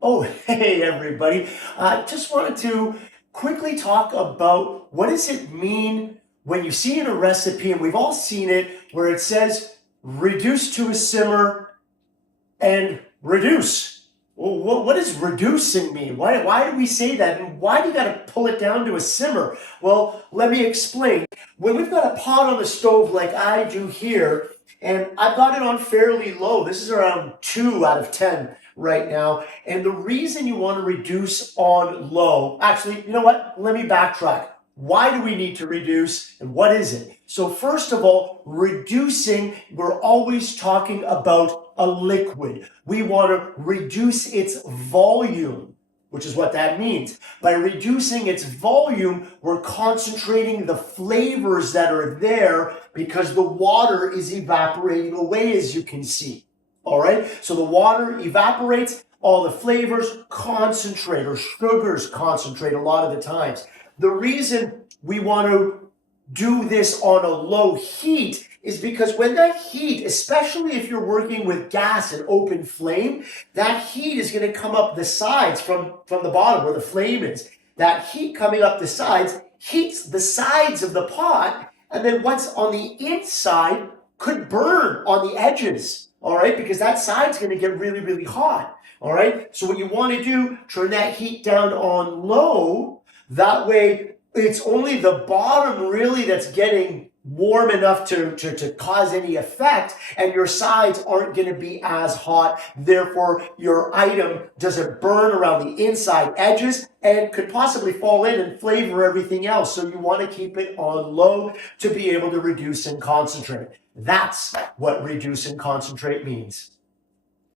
Oh, hey everybody. I just wanted to quickly talk about what does it mean when you see in a recipe, and we've all seen it, where it says reduce to a simmer and reduce. Well, what does reducing mean? Why do we say that? And why do you got to pull it down to a simmer? Well, let me explain. When we've got a pot on the stove like I do here, and I've got it on fairly low, this is around 2 out of 10 right now. And the reason you want to reduce on low, actually, you know what? Let me backtrack. Why do we need to reduce and what is it? So first of all, reducing, we're always talking about a liquid. We want to reduce its volume, which is what that means. By reducing its volume, we're concentrating the flavors that are there because the water is evaporating away, as you can see. All right, so the water evaporates, all the flavors concentrate, or sugars concentrate a lot of the times. The reason we want to do this on a low heat is because when that heat, especially if you're working with gas and open flame, that heat is going to come up the sides from the bottom where the flame is. That heat coming up the sides heats the sides of the pot, and then what's on the inside could burn on the edges, all right, because that side's going to get really, really hot, all right? So what you want to do, turn that heat down on low. That way, it's only the bottom really that's getting warm enough to cause any effect, and your sides aren't going to be as hot. Therefore, your item doesn't burn around the inside edges and could possibly fall in and flavor everything else. So you want to keep it on low to be able to reduce and concentrate. That's what reduce and concentrate means.